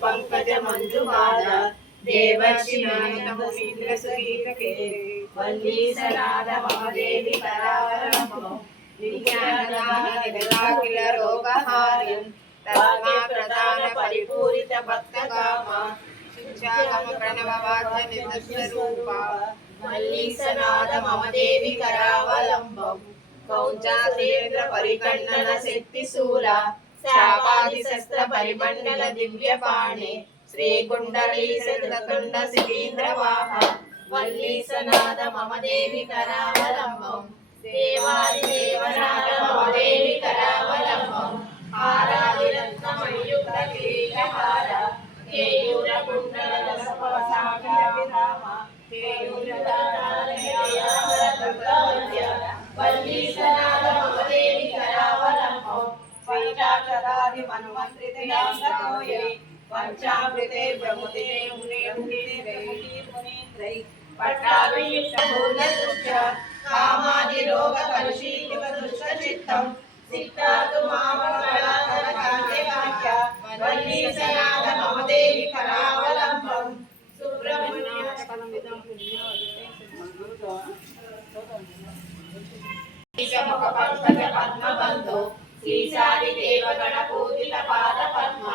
దేవేంద్రవంద్య మృదు పంకజ మంజుమాల దేవర్షి నాయనమునీంద్ర సుగీతకే వల్లీసనాద మమదేవి కరావలంబం విజ్ఞానదాకిల రోగహార్యం తస్మా ప్రధాన పరిపూరిత భక్త కామ శిక్షాగమ ప్రణవ వాద్య నిదర్శరూప వల్లీసనాద మమదేవి కరావలంబం కౌంచాసేంద్ర పరికన్నన శక్తి శూల శాపాది శస్త్ర పరిమండల దివ్య పాణి శ్రీ కుండలీ శతకుండ శిలీంద్ర వాహ వల్లీసనాద మమ దేవి కరావలంబం దేవాది దేవనాథ మమ దేవి కరావలంబం ఆరాధి पञ्चाक्षराधिमनुमन्त्रितयाङ्गतोयरे पञ्चामृते प्रमुदे मुने मुनिरे मुनीन्द्रै पट्टाभिषिष्टभूतदुश्च कामादिरोगकलुषीकृतदुष्टचित्तं सिक्तातु मामङ्गलाकरकान्ते वाक्या वल्लीसनाद मम देवि करावलम्बं सुब्रह्मण्यस्तमिदं पुण्यवते मुख पद्म बंधो కరావలంబం దేవగణ పూజిత పాద పద్మ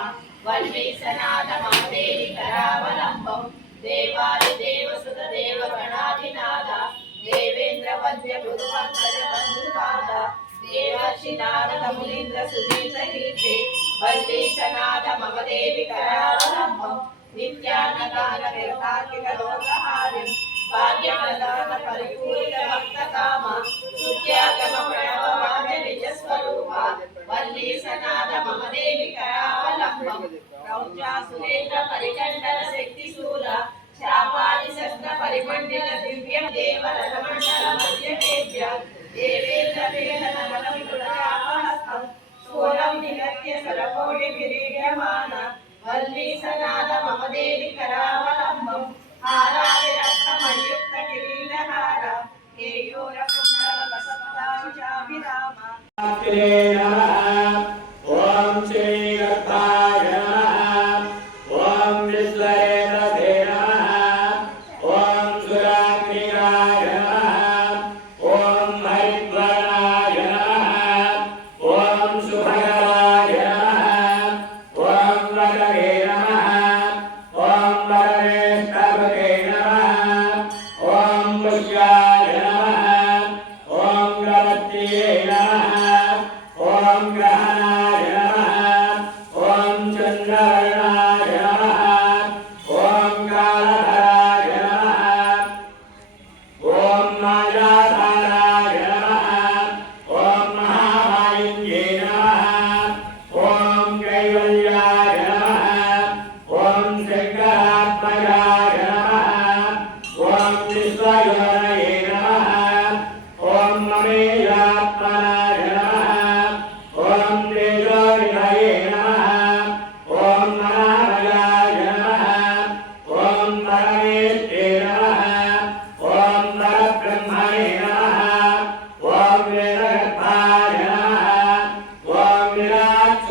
వల్లీసనాథ మాదేవి కరావలంబం దేవాది దేవసుత దేవగణాధినాథ దేవేంద్ర వంద్య గురువంతర పంకజ బంధుపాద దేవర్షి నారద మునీంద్ర సుధీత కీర్తి వల్లీసనాథ మమదేవి కరావలంబం నిత్యానగాన నిర్హాకిక లోకహార్యం భాగ్యప్రదాన పరిపూరిత దివ్య దేవ రథమండల మధ్య దేవేంద్ర పీడన బలం తులయాపహస్తం స్థూలం నిగత్య సరకోటి కిరీటమాన కరావలంబం హారాది కిరీటహార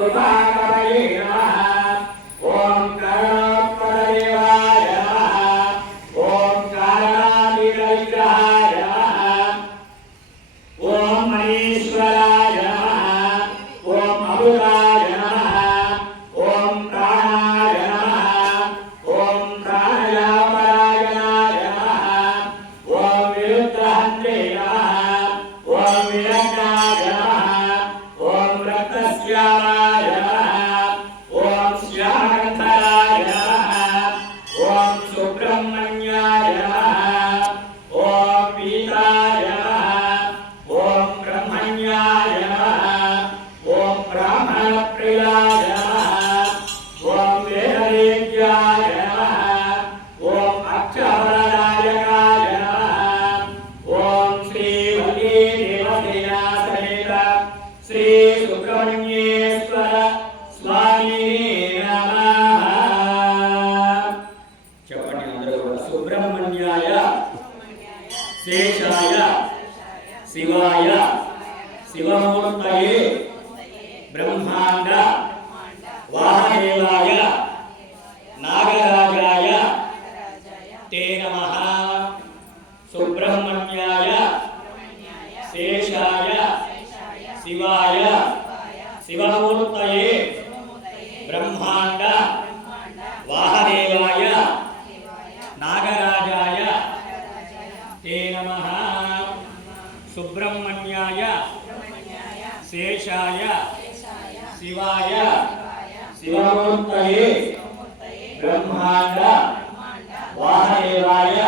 回来 వల్లీ శ్రీ సుబ్రహ్మణ్యేశ్వర స్వామి నమః చెప్పండి అందరూ సుబ్రహ్మణ్యాయ శేషాయ శివాయ శివమూర్తయే బ్రహ్మాండ వాహదేవాయ నాగరాజాయ తే నమ। సుబ్రహ్మణ్యాయ శేషాయ శివాయ శివమూర్తయే బ్రహ్మాండ వాహదేవాయ నాగరాజాయ తే నమ. సుబ్రహ్మణ్యాయ శేషాయ శివాయ శివమూర్తయే బ్రహ్మాండ వాహదేవాయ